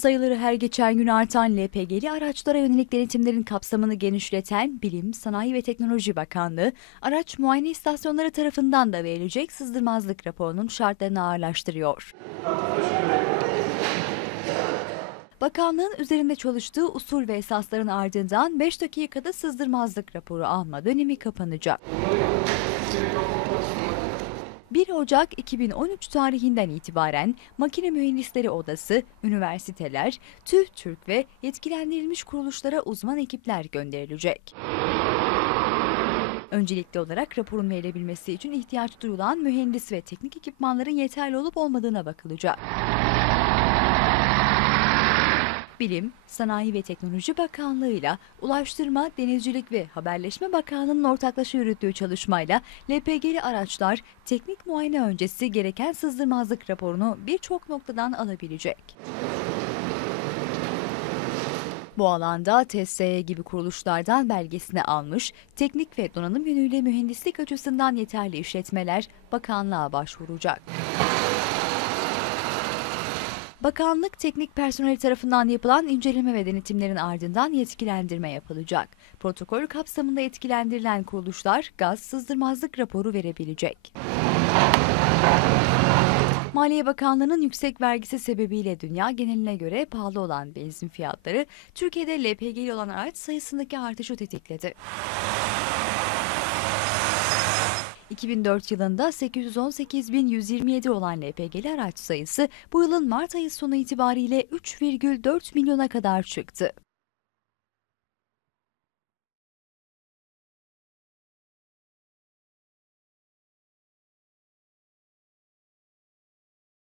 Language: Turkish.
Sayıları her geçen gün artan LPG'li araçlara yönelik denetimlerin kapsamını genişleten Bilim, Sanayi ve Teknoloji Bakanlığı, araç muayene istasyonları tarafından da verilecek sızdırmazlık raporunun şartlarını ağırlaştırıyor. Bakanlığın üzerinde çalıştığı usul ve esasların ardından 5 dakikada sızdırmazlık raporu alma dönemi kapanacak. 1 Ocak 2013 tarihinden itibaren Makine Mühendisleri Odası, üniversiteler, TÜH Türk ve yetkilendirilmiş kuruluşlara uzman ekipler gönderilecek. Öncelikli olarak raporun verilebilmesi için ihtiyaç duyulan mühendis ve teknik ekipmanların yeterli olup olmadığına bakılacak. Bilim, Sanayi ve Teknoloji Bakanlığı ile Ulaştırma, Denizcilik ve Haberleşme Bakanlığı'nın ortaklaşa yürüttüğü çalışmayla LPG'li araçlar teknik muayene öncesi gereken sızdırmazlık raporunu birçok noktadan alabilecek. Bu alanda TSE gibi kuruluşlardan belgesini almış, teknik ve donanım yönüyle mühendislik açısından yeterli işletmeler bakanlığa başvuracak. Bakanlık teknik personeli tarafından yapılan inceleme ve denetimlerin ardından yetkilendirme yapılacak. Protokol kapsamında yetkilendirilen kuruluşlar gaz sızdırmazlık raporu verebilecek. Maliye Bakanlığı'nın yüksek vergisi sebebiyle dünya geneline göre pahalı olan benzin fiyatları Türkiye'de LPG'li olan araç sayısındaki artışı tetikledi. 2004 yılında 818.127 olan LPG'li araç sayısı bu yılın Mart ayı sonu itibariyle 3,4 milyona kadar çıktı.